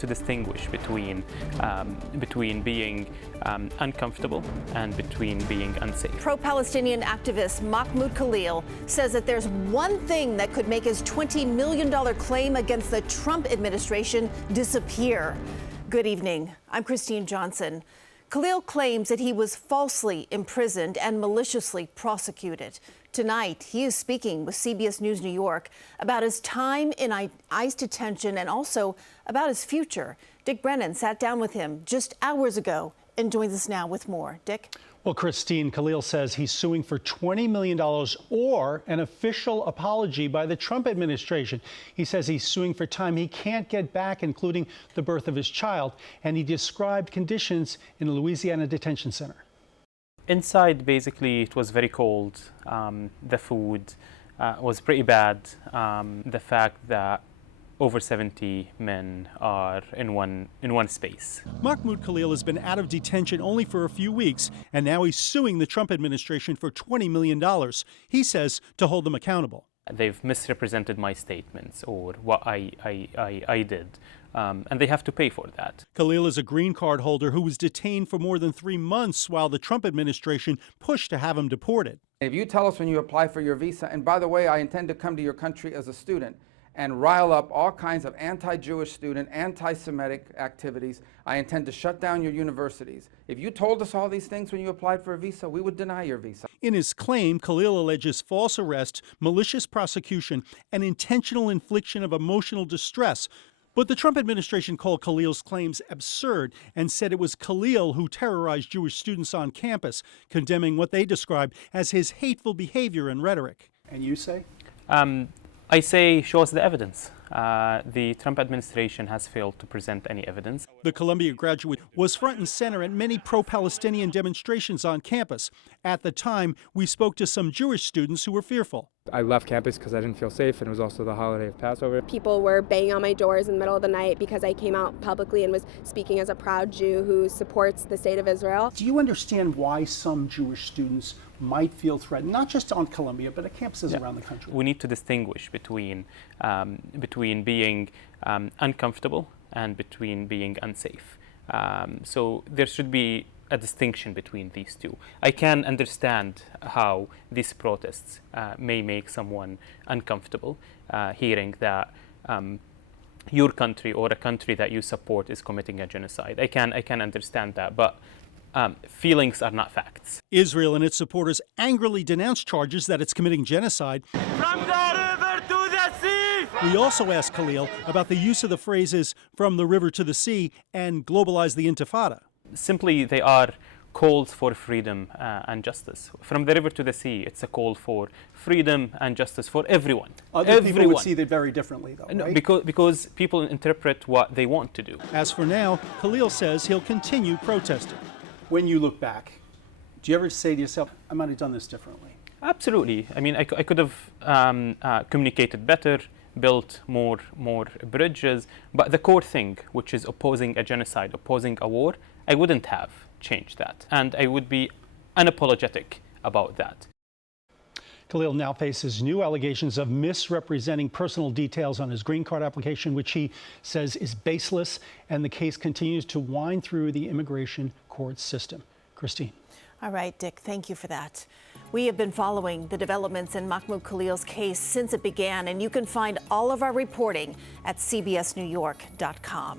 to distinguish between being uncomfortable and between being unsafe. Pro-Palestinian activist Mahmoud Khalil says that there's one thing that could make his $20 million claim against the Trump administration disappear. Good evening. I'm Christine Johnson. Khalil claims that he was falsely imprisoned and maliciously prosecuted. Tonight, he is speaking with CBS News New York about his time in ICE detention and also about his future. Dick Brennan sat down with him just hours ago and joins us now with more. Dick? Well, Christine, Khalil says he's suing for $20 million or an official apology by the Trump administration. He says he's suing for time he can't get back, including the birth of his child. And he described conditions in a Louisiana detention center. Inside, basically, it was very cold. The food was pretty bad. The fact that over 70 men are in one space. Mahmoud Khalil has been out of detention only for a few weeks, and now he's suing the Trump administration for $20 million. He says to hold them accountable. They've misrepresented my statements or what I did, and they have to pay for that. Khalil is a green card holder who was detained for more than 3 months while the Trump administration pushed to have him deported. If you tell us when you apply for your visa, and by the way, I intend to come to your country as a student and rile up all kinds of anti-Jewish student, anti-Semitic activities. I intend to shut down your universities. If you told us all these things when you applied for a visa, we would deny your visa. In his claim, Khalil alleges false arrest, malicious prosecution, and intentional infliction of emotional distress. But the Trump administration called Khalil's claims absurd and said it was Khalil who terrorized Jewish students on campus, condemning what they described as his hateful behavior and rhetoric. And you say? I say, show us the evidence. The Trump administration has failed to present any evidence. The Columbia graduate was front and center at many pro-Palestinian demonstrations on campus. At the time, we spoke to some Jewish students who were fearful. I left campus because I didn't feel safe, and it was also the holiday of Passover. People were banging on my doors in the middle of the night because I came out publicly and was speaking as a proud Jew who supports the state of Israel. Do you understand why some Jewish students might feel threatened, not just on Columbia, but at campuses around the country? We need to distinguish between being uncomfortable and between being unsafe. So there should be a distinction between these two. I can understand how these protests may make someone uncomfortable, hearing that your country or a country that you support is committing a genocide. I can understand that, but feelings are not facts. Israel and its supporters angrily denounced charges that it's committing genocide. From the river to the sea! We also asked Khalil about the use of the phrases "from the river to the sea" and "globalize the Intifada." Simply, they are calls for freedom and justice. From the river to the sea, it's a call for freedom and justice for everyone. Other people would see that very differently, though, no, right? Because people interpret what they want to do. As for now, Khalil says he'll continue protesting. When you look back, do you ever say to yourself, I might have done this differently? Absolutely. I mean, I could have communicated better, built more bridges, but the core thing, which is opposing a genocide, opposing a war, I wouldn't have changed that. And I would be unapologetic about that. Khalil now faces new allegations of misrepresenting personal details on his green card application, which he says is baseless, and the case continues to wind through the immigration court system. Christine. All right, Dick, thank you for that. We have been following the developments in Mahmoud Khalil's case since it began, and you can find all of our reporting at cbsnewyork.com.